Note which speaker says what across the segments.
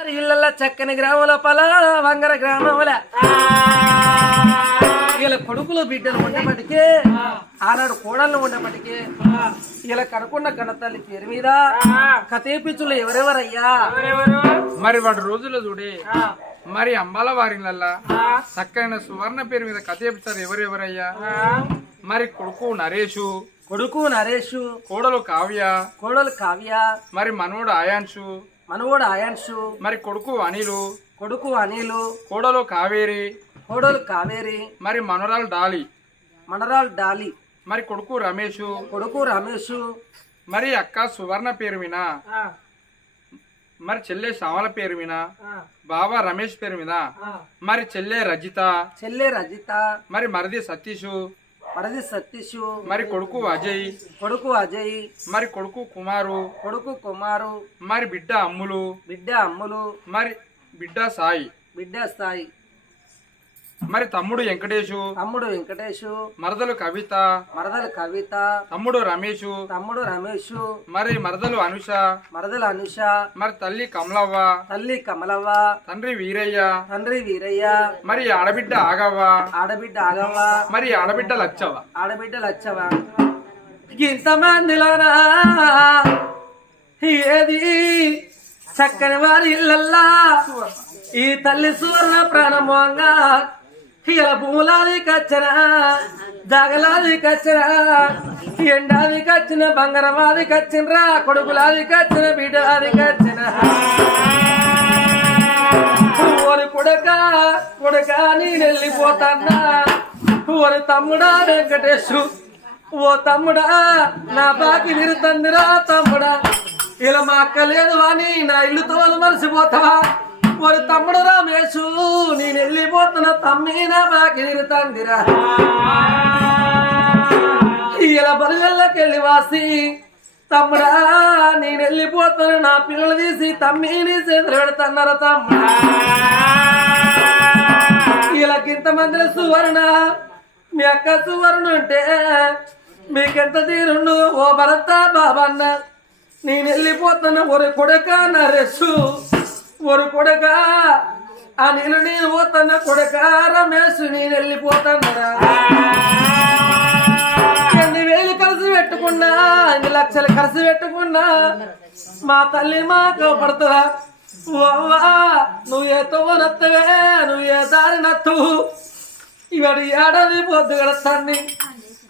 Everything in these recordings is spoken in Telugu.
Speaker 1: ఇళ్ళ చక్కని గ్రాముల పల వంగర గ్రామముల. ఇలా కొడుకులు బిడ్డలు ఉండేపటికే ఆనాడు కోడళ్ళు ఉండేపటికే ఇలా కనుకున్న కన్నతల్లి పేరు మీద కథేపిచ్చులు ఎవరెవరయ్యా?
Speaker 2: మరి వాడు రోజులు చూడే. మరి అంబాల వారిలల్లా చక్కైన సువర్ణ పేరు మీద కథ చెప్తారు ఎవరెవరయ్యా మరి కొడుకు నరేషు
Speaker 1: కొడుకు నరేషు
Speaker 2: కోడలు కావ్య
Speaker 1: కోడలు కావ్య
Speaker 2: మరి మనవడు ఆయాన్షు
Speaker 1: మనవడు ఆయాన్షు
Speaker 2: మరి కొడుకు అనిలు
Speaker 1: కొడుకు అనిలు
Speaker 2: కోడలు కావేరి
Speaker 1: కోడలు కావేరి
Speaker 2: మరి మనవరాలు డాలి
Speaker 1: మనరాలు డాలి
Speaker 2: మరి కొడుకు రమేషు
Speaker 1: కొడుకు రమేషు
Speaker 2: మరి అక్క సువర్ణ పేరు మీద మరి చెల్లె శ్యామల పేరు మీద బావ రమేష్ పేరు మీద మరి చెల్లె రజిత
Speaker 1: చెల్లె రజిత
Speaker 2: మరి మరిది సతీషు
Speaker 1: మరది సతీషు
Speaker 2: మరి కొడుకు అజయ్.
Speaker 1: కొడుకు అజయ్.
Speaker 2: మరి కొడుకు కుమారు.
Speaker 1: కొడుకు కుమారు.
Speaker 2: మరి బిడ్డ అమ్ములు.
Speaker 1: బిడ్డ అమ్ములు.
Speaker 2: మరి బిడ్డ సాయి.
Speaker 1: బిడ్డ స్థాయి
Speaker 2: మరి తమ్ముడు వెంకటేషు
Speaker 1: తమ్ముడు వెంకటేషు
Speaker 2: మరదలు కవిత?
Speaker 1: మరదలు కవిత.
Speaker 2: తమ్ముడు రమేషు
Speaker 1: తమ్ముడు రమేషు
Speaker 2: మరి మరదలు అనుష?
Speaker 1: మరదలు అనుష.
Speaker 2: మరి తల్లి కమలవ్వ?
Speaker 1: తల్లి కమలవ్వ.
Speaker 2: తండ్రి వీరయ్య?
Speaker 1: తండ్రి వీరయ్య.
Speaker 2: మరి ఆడబిడ్డ ఆగవ్వ?
Speaker 1: ఆడబిడ్డ ఆగవ్వ.
Speaker 2: మరి ఆడబిడ్డ లచ్చవ్వ?
Speaker 1: ఆడబిడ్డ లచ్చవ ఇంతమందిలోనా ఏది? చక్కని వారి ఈ తల్లి సువర్ణ ప్రాణమోంగా ఇలా భూములాది కచ్చన జాగలాది కచ్చన ఎండాది కచ్చిన బంగారమాది కచ్చినరా కొడుకులాది కచ్చిన బిడ్డలాది కచ్చిన ఓరి కొడక కొడక నేను వెళ్ళిపోతానా ఓరి తమ్ముడా వెంకటేశు ఓ తమ్ముడా నా బాకి నిరుతందిరా తమ్ముడా. ఇలా మా అక్క లేదు అని నా ఇల్లు తోలు మరిసిపోతావా? ఓరి తమ్ముడు రామేశు నేను వెళ్ళిపోతున్న తమ్మి నా బాకి నిరుతందిరా ఇలా బరుగల్లోకి వెళ్ళి వాసి తమ్ముడా నేను వెళ్ళిపోతాను నా పిల్లలు తీసి తమ్మిని చేతులు పెడుతున్నారు తమ్ముడా? వీళ్ళకింత మంది సువర్ణ మీ అక్క సువర్ణ ఉంటే మీకెంత తీరుండు? ఓ భరత బాబన్న నేను వెళ్ళిపోతాను ఒరు కొడక నరేసు ఒరి కొడక ఆ నేను నేను పోతాను కొడక రమేష్ నేను వెళ్ళిపోతానరా. ఎన్ని వేలు ఖర్చు పెట్టుకున్నా ఎన్ని లక్షలు ఖర్చు పెట్టుకున్నా మా తల్లి మాకు పడుతుందా? ఓవా నువ్వు ఏ తవ్వనత్తవే నువ్వు ఏ దారి నత్తు? ఇవాడు ఏడాది పొద్దు కడతాన్ని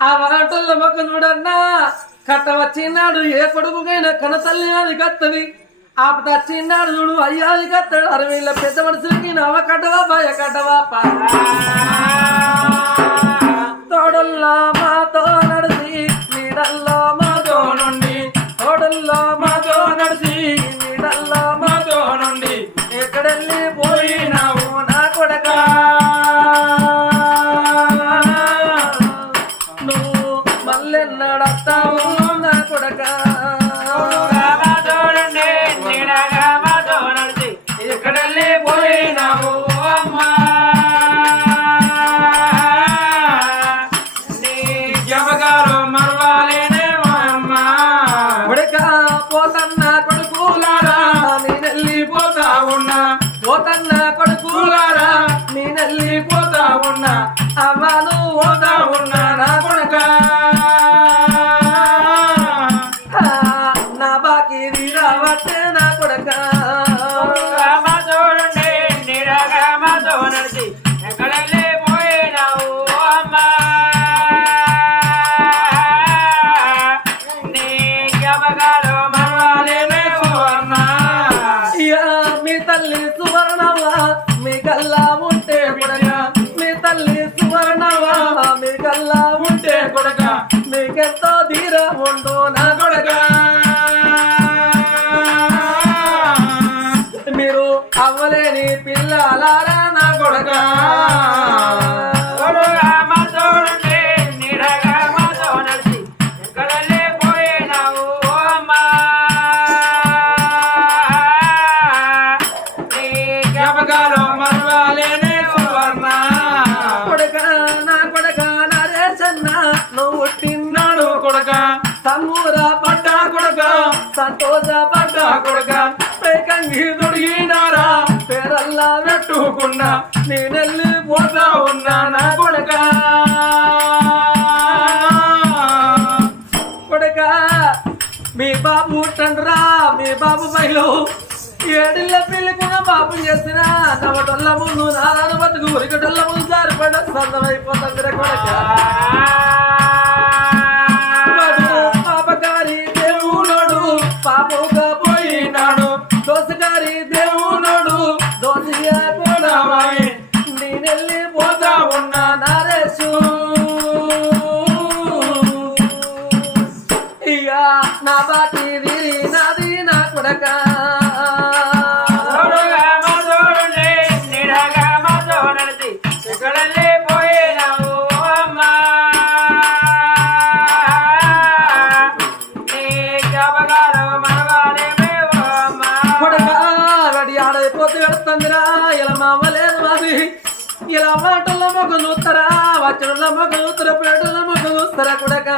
Speaker 1: ఆ వాటల్లో మొక్క చూడన్నా కట్ట వచ్చినాడు ఏ కొడుకుకైనా కన తల్లి అది కత్తది. ఆపట చిన్నాడు చూడు అయ్యాది కత్తాడు. అరవైల పెద్ద మనుషులకి నవ కట్టవా భయ కట్టవా పా తోడుల్లో మాతో ఎంత ధీర ఉండు పడ్డా కొడక. సంతోష పడ్డా కొడక
Speaker 2: పెట్టుకున్నా
Speaker 1: నేనెళ్ళి పోతా ఉన్నా నా కొడక. మీ బాబు తండ్రా మీ బాబు బయలు ఏడిళ్ళ పిల్లి కూడా బాబు చేసిన నవటొల్ల ముందు నారాయణ బతుకు ఉరికటొల్ల ముందు జారిపడ సందమైపోతుంది రే కొడక. వాటల మాటల్లో మొగ్గు చూస్తారా? వచ్చడంలో మొగ్గు చూస్తారా? పేటల్లో మొగ్గు చూస్తారా? కొడక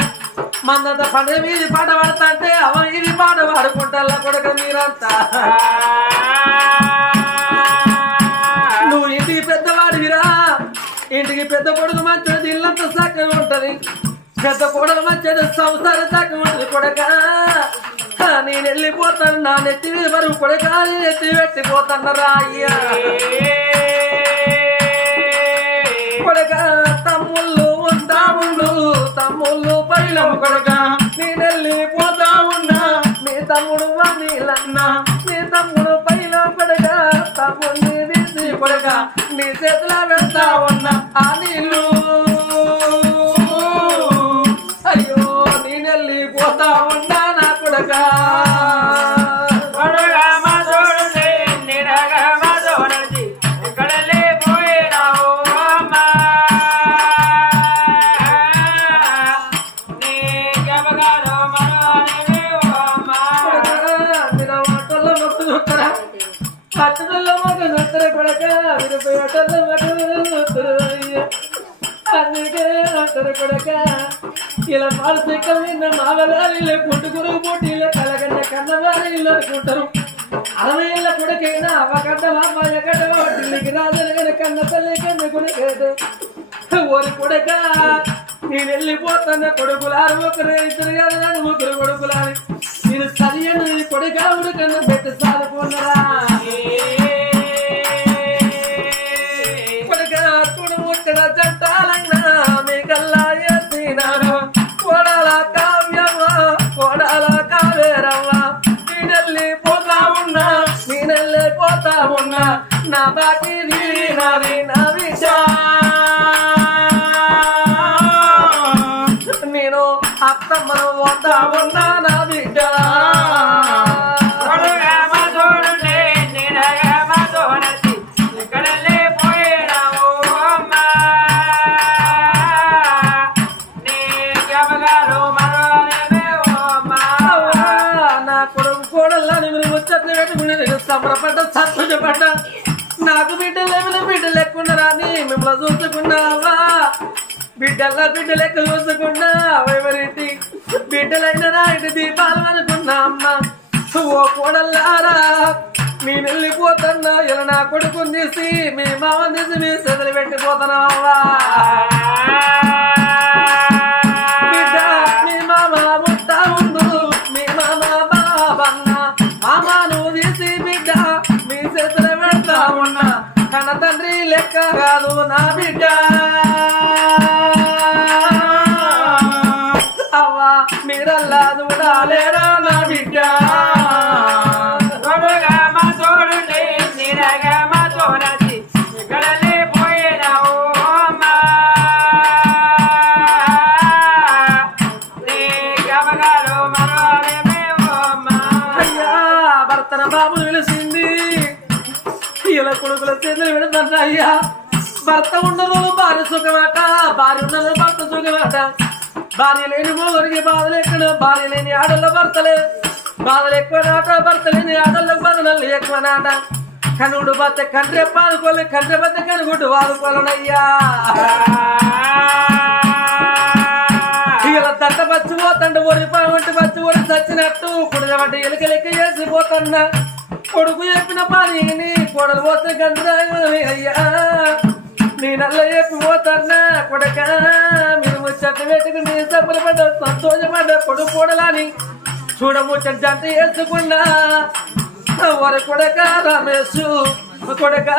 Speaker 1: మందంత పండుగ మీది పాట పాడతా అంటే అవ ఇది పాట పాడుకుంటా కొడక మీరంతా. నువ్వు ఇంటికి పెద్దవాడివిరా ఇంటికి పెద్ద కొడుకు మంచిది ఇల్లంతా చక్కగా ఉంటది. పెద్ద కొడలు మంచిది సంసారం చక్కగా ఉంటది కొడక. నేను వెళ్ళిపోతాను నా నెత్తి మీద మరుగు కొడక నెత్తి పెట్టిపోతాను పెట్టిపోతానరా అయ్యా. కొడక తమ్ముళ్ళు ఉంటాముళ్ళు ఉండు. తమ్ముళ్ళు పైలం కొడక నేనెళ్ళి పోతా ఉన్నా. మీ తమ్ముడు నీలన్నా మీ తమ్ముడు పైన కొడక తమ్ముడిని కొడక నీ చేతిలో పెడతా ఉన్నా. ఆ నీళ్ళు అందుకే అంటారు కొడక ఇలా మానసిక నిన్న గురువు పుట్టుకురు పోటీలో కలగన్న కన్నవారిలో అనుకుంటారు అరవై ఏళ్ళ కొడకైనా అవగడ్డ మామయ్య గడ్డ రాజనగన కన్న తల్లి కన్న కొడుకైతే ఓరి కొడక నేను వెళ్ళిపోతాను కొడుకులారు ఒకరు ఇద్దరు కాదు ముగ్గురు కొడుకులారు. నేను సరి అని కొడుక ఉడకన్నా ముచ్చట్లు పెట్టుకుని నేను సంబరపడ్డ సంతోషపడ్డ. నాకు బిడ్డలు లేవని బిడ్డలు ఎక్కున్నారా అని మిమ్మల్ని చూసుకున్నావా? బిడ్డల్లా బిడ్డ లెక్క చూసుకున్నా ఎవరింటి బిడ్డలైన నాయుడు దీపాలు అనుకున్నా అమ్మ. ఓ కోడల్లారా మీ వెళ్ళిపోతున్నా ఇలా నా కొడుకుని తీసి మీ మామని తీసి మీ సెదలు పెట్టిపోతున్నావా బిడ్డ మీ మామ మీ మామ మీ ఉన్నా. కన్న తండ్రి లెక్క కాదు నా బిడ్డ.
Speaker 3: అమ్మా.
Speaker 1: అయ్యా భర్తన బాబు పిలిచింది ఇలా కొడుకుల చేతులు పెడుతున్నా అయ్యా భర్త ఉండదు భార్య సుఖమాట భార్య ఉన్నది భర్త సుఖమాట. భార్య లేని మోగరికి బాధలు ఎక్కడ భార్య లేని ఆడళ్ళ భర్తలే. బాధలు ఎక్కువ నాట భర్త లేని ఆడళ్ళకు బదులు ఎక్కువ నాట. కనుడు బత్త కండ్రె పాదుకోలే కండ్రె బత్త కనుగుడు వాదుకోలనయ్యా ఇలా బచ్చి పోతండు ఒరి పావంటి పచ్చి ఒరి చచ్చినట్టు. కుడిద వంటి ఎలుక లెక్క చేసిపోతున్నా కొడుకు చెప్పిన పని నీ కొడలు పోతే గంధరాయమే అయ్యా. నీ నల్ల చెప్పి పోతన్నా కొడక మీ ముచ్చట పెట్టుకుని నీ సబ్బులు పడ్డ సంతోషపడ్డ కొడుకు కొడలని చూడముచ్చట జంట వేసుకున్నా వర కొడక రమేష్ కొడక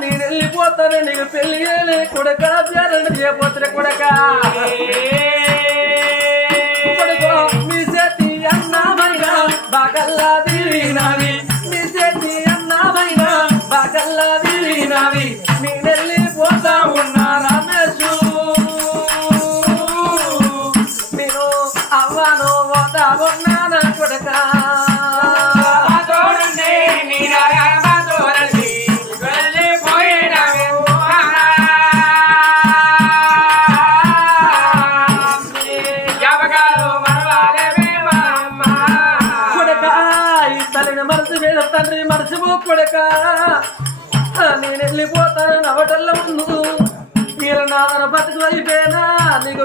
Speaker 1: నేను వెళ్ళిపోతాను నీకు పెళ్ళి చేయలే కొడక పేరండి చేయబోతున్నా కొడక కొడుకో, మీ చేతి అన్నా బాగల్లాది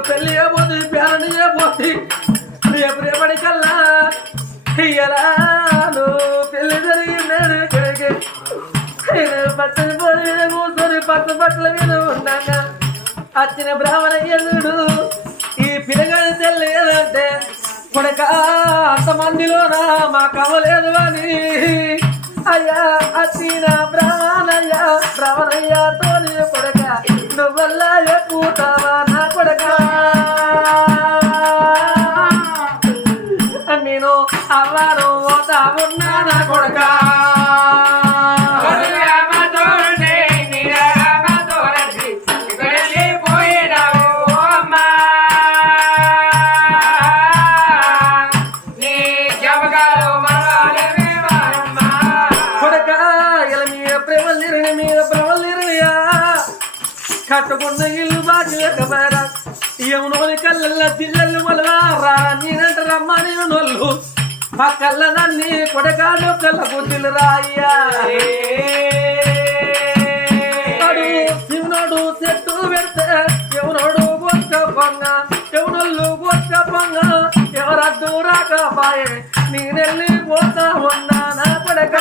Speaker 1: పెళ్ళి అయిపోతుంది పేరని అయిపోతుంది రేపు రేపటి కల్లా ఇయ్యలా? పెళ్ళి జరిగింది నేను పచ్చని పొడి కూర్చొని పచ్చ పట్ల మీద ఉన్నాగా. వచ్చిన బ్రాహ్మణ ఎదుడు ఈ పిల్లగాని తెలియదంటే కొడక అంతమందిలోనా మా కవలేదు అని. అయ్యా వచ్చిన బ్రాహ్మణయ్య బ్రాహ్మణయ్యతో కొడక నువ్వల్ల ఎక్కుతావా నా కొడక? నేను అవ్వను పోతా ఉన్నా నా పక్కల్ల నన్ని కొడకాడు కళ్ళ బుద్ధిలు రాయ్యా. శివునోడు చెట్టు పెడితే ఎవనోడు బొక్క పొంగ ఎవనోళ్ళు బొక్క పొంగ ఎవరద్దు రాకపాయే నేనెళ్ళి పోతా ఉన్నా నా కొడక.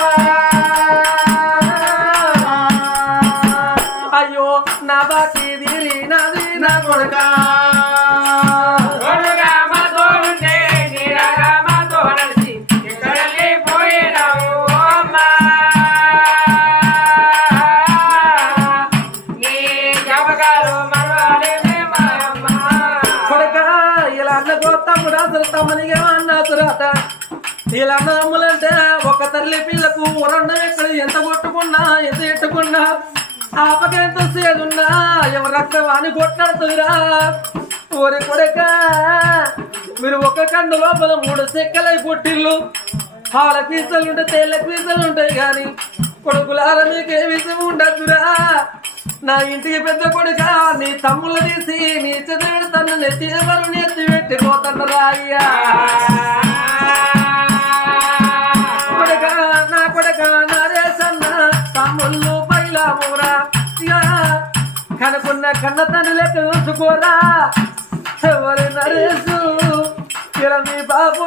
Speaker 1: ఇలా అన్నములంటే ఒక తల్లి పిల్లకు ఉరండం ఎక్కడ ఎంత కొట్టుకున్నా ఎంత ఎట్టుకున్నా ఆపకెంత సేదున్నా ఎవరి రక్తం అని కొట్టాడుతుందిరా ఓరి కొడక మీరు ఒక కండు లోపల మూడు సెక్కలై పుట్టిల్లు పాల పీసలు ఉంటే తేళ్ళ పీసలు ఉంటాయి కానీ కొడుకులాల మీకు ఏ విషయం ఉండదురా నా ఇంటికి పెద్ద కొడుక నీ తమ్ముళ్ళు తీసి నీ చదివిన తన నెత్తి ఎవరు నెత్తి పెట్టిపోతున్నరా అయ్యా? పైలా ఊరా కనుకున్న కన్న తండ్రి లెక్క చూసుకోరా. ఎవరి నరేసు ఇలా మీ బాబు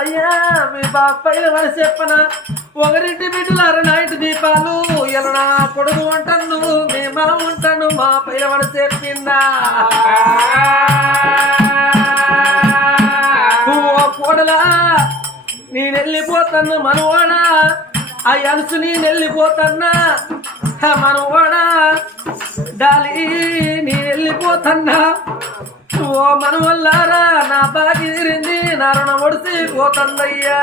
Speaker 1: అయ్యా. మీ బాబు పైన చెప్పన. ఒకరింటి బిడ్డలారు నైట్ దీపాలు. ఇలా నా కొడుకు ఉంటాను మీ మా ఉంటాను మా పైన వాడు చెప్పిందా? ఓ కోడలా నేను వెళ్ళిపోతాను మనవాడా. ఆ అనుసు నేను వెళ్ళిపోతాన్నా మనవాడా డాలి నీ వెళ్ళిపోతాన్నా. ఓ మనవల్లారా నా బాగి తిరింది నా రుణం ఒడిసి పోతుందయ్యా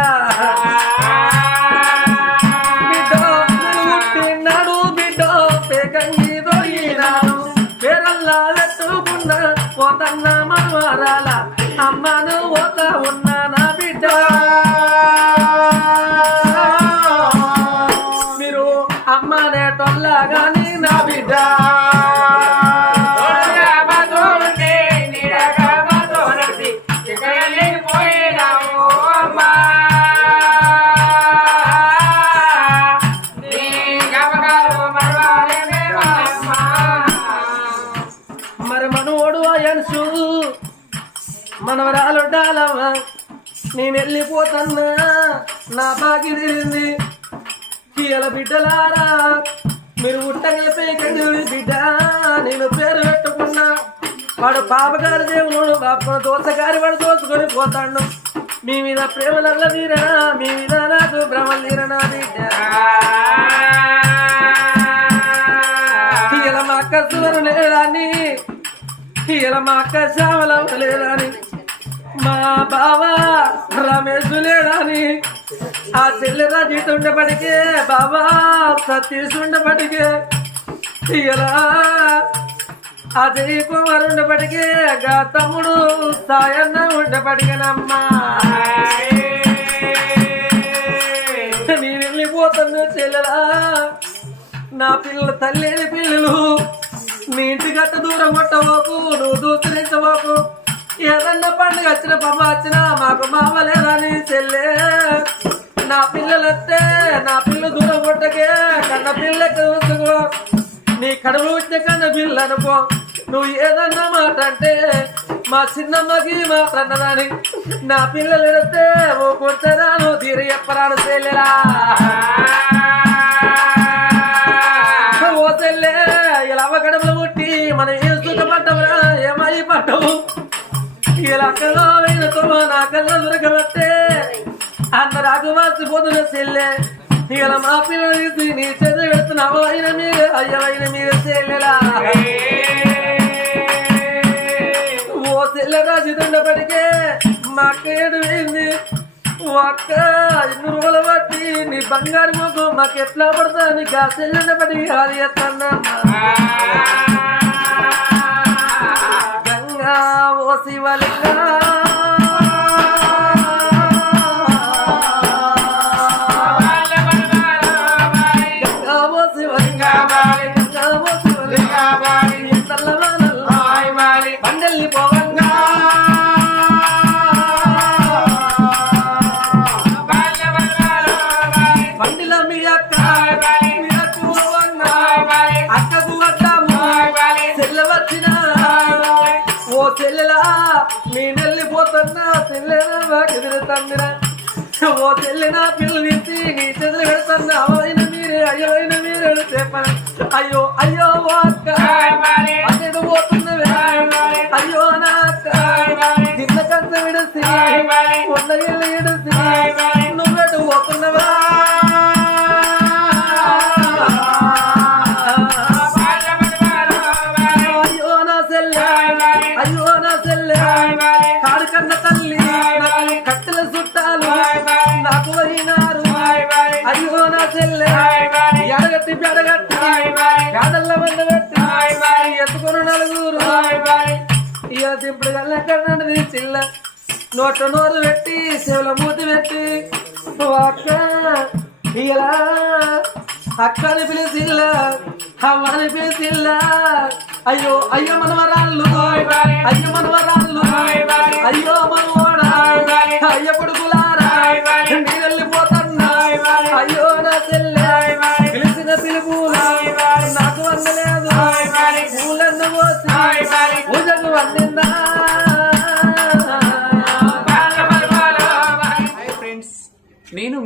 Speaker 1: నేను వెళ్ళిపోతున్నా నా బాకి తిరిగింది కీల బిడ్డలారా మీరు ఉట్టగలిపే కందులు బిడ్డ నేను పేరు పెట్టుకున్నా. వాడు పాపగారి దేవుడు పాప దోసగారి వాడు దోసుకొని పోతాడు. మీ మీద ప్రేమలల్ల తీరనా? మీ మీద నాకు భ్రమలు తీరనా బిడ్డ? కీల మా అక్క సువరు లేదని? కీల మా అక్క శ్యామల లేదని? మా బావ రమేష్ లేదని ఆ చెల్లెరా జీతుండబడికే బాబా సతీష్ ఉండబడికే. ఇలా అజయ్ కుమార్ ఉండబడికే గా తమ్ముడు సాయన్న ఉండబడికనమ్మా. నేను వెళ్ళిపోతున్నా చెల్లెలా. నా పిల్లల తల్లి పిల్లలు. మీ ఇంటికి అంత దూరం కొట్టవోకు నువ్వు దూసరించవోకు ఏదన్నా పండుగ వచ్చిన పమ్మ వచ్చిన మాకు మామ చెల్లే చెల్లె. నా పిల్లలొస్తే నా పిల్ల దూరం కొట్టకే కన్న పిల్లకి చూసుకో నీ కడుపు వచ్చిన కన్న పిల్ల అనుకో. నువ్వు ఏదన్నా మాట అంటే మా చిన్నమ్మకి మాట అన్నదాని నా పిల్లలు ఎడితే ఓ కొట్టరాను తీరి ఎప్పరాను చెల్లెలా. ఓ చెల్లె ఇలా అవ్వ కడుపులో పుట్టి మనం ఏం సుఖపడ్డవరా ఏమై పడ్డవు? ఇలా అక్కలో వెళ్ళతో నా కళ్ళ దొరకబట్టే అన్న చెల్లె ఇలా మా పిల్లలు తీసి నీ చేతి పెడుతున్నావు అయిన మీరు అయ్యవైన మీరు చెల్లెలా ఓ చెల్లె రాజుతుండప్పటికే మా అక్క వేయింది రోజులు బట్టి నీ బంగారు ముఖం మాకు ఎట్లా పడతా నీకు ఆ అది ఎత్తన్నా ఓ శివలింగా. ఎదురుతందిరా ఓ చెల్లె నా పిల్లలు ఇచ్చి నీ చెల్లెలు పెడుతున్నా అయిన మీరే అయ్యో అయిన మీరే చెప్పను. అయ్యో అయ్యో ఓ అక్క అదేదో పోతున్నవే. అయ్యో నా అక్క. విడిసి ఉన్న ఇల్లు ఇడిసి నలుగురు కన్నది చిల్ల నోట నోరు పెట్టి చెవుల మూతి పెట్టి అక్క ఇలా అక్కని పిలిచిల్ల అమ్మని పిలిచిల్ల అయ్యో అయ్యో మనవరాళ్ళు. అయ్యో మనవరాళ్ళు. అయ్యో మనవాడా అయ్య కొడుకులారా